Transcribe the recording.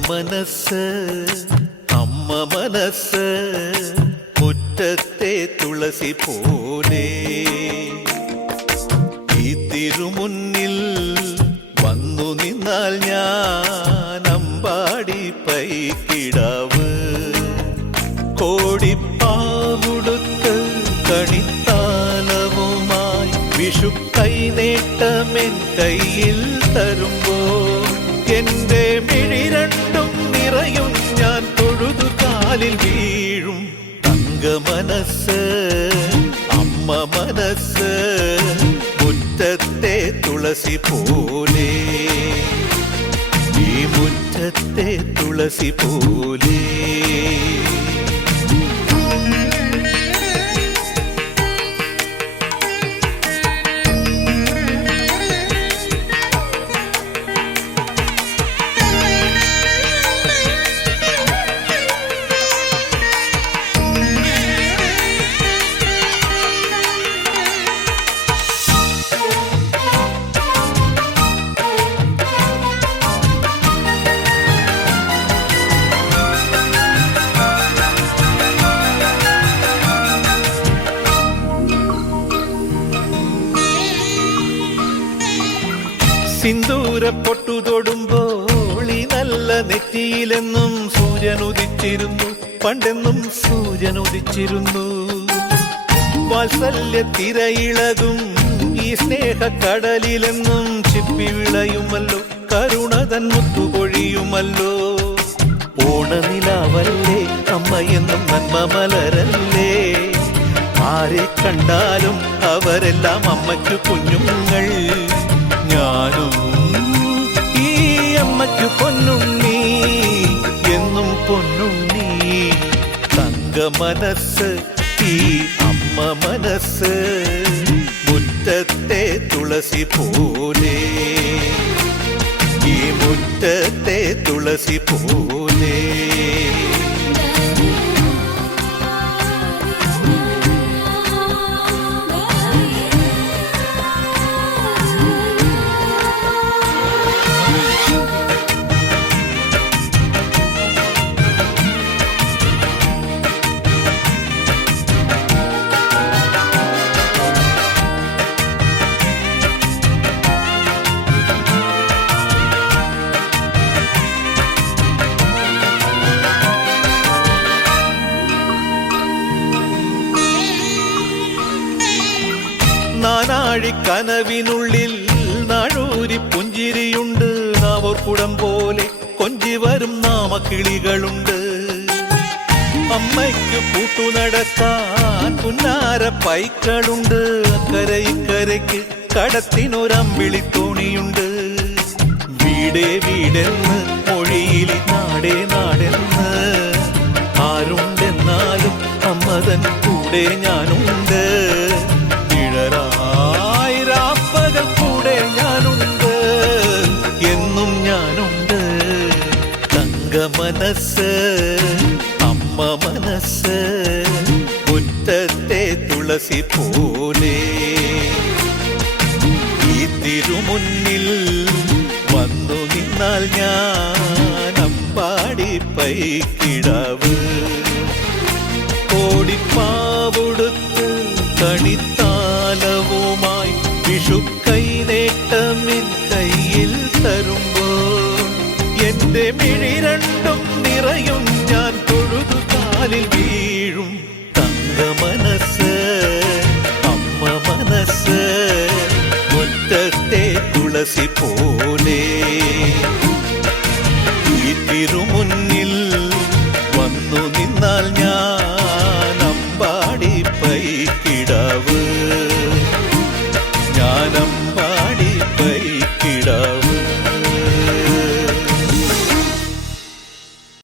മനസ്സ് അമ്മ മനസ്സ് മുറ്റത്തെ തുളസി പോലെ ഈ തിരുമുന്നിൽ വന്നു നിന്നാൽ ഞാൻ അമ്പാടി പൈക്കിടാവ് കോടിപ്പാവുടുത്ത് കണിത്താലവുമായി വിഷു കൈനേട്ടമെൻ കയ്യിൽ തരുമ്പോൾ എന്റെ മിഴി രണ്ടും നിറയും ഞാൻ തൊഴുതു കാലിൽ വീഴും തങ്ക മനസ്സ് അമ്മ മനസ്സ് മുറ്റത്തെ തുളസി പോലെ ഈ മുറ്റത്തെ തുളസി പോലെ സിന്ദൂര പൊട്ടു തൊടുമ്പോൾ ഈ നല്ല നെറ്റിയിലെന്നും സൂര്യൻ ഉദിച്ചിരുന്നു പണ്ടെന്നും സൂര്യൻ ഉദിച്ചിരുന്നു വാത്സല്യ തിരയിളകും ഈ സ്നേഹക്കടലിലെന്നും ചിപ്പി വിളയുമല്ലോ കരുണതൻ മുത്തുപൊഴിയുമല്ലോ ഓണനിലാവല്ലേ അമ്മയെന്നും നന്മ മലരല്ലേ ആരെ കണ്ടാലും അവരെല്ലാം അമ്മയ്ക്കു കുഞ്ഞുങ്ങൾ ഞാനും ഈ അമ്മയ്ക്കു പൊന്നുണ്ണി എന്നും പൊന്നുണ്ണി തങ്ക മനസ്സ് ഈ അമ്മ മനസ്സ് മുറ്റത്തെ തുളസി പോലെ ഈ മുറ്റത്തെ തുളസി പോലെ നാനാഴി കനവിനുള്ളിൽ നാഴൂരി പുഞ്ചിരിയുണ്ട് നാവോർക്കുടം പോലെ കൊഞ്ചി വരും നാമക്കിളികളുണ്ട് അമ്മയ്ക്ക് പൂട്ടു നടക്കാൻ പുന്നാര പൈക്കളുണ്ട് അക്കരയിക്കരയ്ക്ക് കടത്തിനൊരമ്പിളി തോണിയുണ്ട് വീടേ വീടെന്ന് മൊഴിയിൽ നാടേ നാടെന്ന് ആരുണ്ടെന്നാലും അമ്മതൻ കൂടെ ഞാനുണ്ട് ആയിരാപ്പകൽ കൂടെ ഞാനുണ്ട് എന്നും ഞാനുണ്ട് തങ്ക മനസ്സ് അമ്മ മനസ്സ് മുറ്റത്തെ തുളസി പോലെ ഈ തിരുമുന്നിൽ വന്നു നിന്നാൽ ഞാൻ അമ്പാടി പൈക്കിടാവ് കോടിപ്പാവുടുത്ത് കണിത്താലവുമായി വിഷു കൈനേട്ടമിൻ കയ്യിൽ തരുമ്പോൾ എന്റെ മിഴി രണ്ടും നിറയും ഞാൻ തൊഴുതു കാലിൽ വീഴും തങ്ക മനസ്സ് അമ്മ മനസ്സ് മുറ്റത്തെ തുളസി പോലെ ഈ തിരുമുന്നിൽ വന്നു നിന്നാൽ ഞാൻ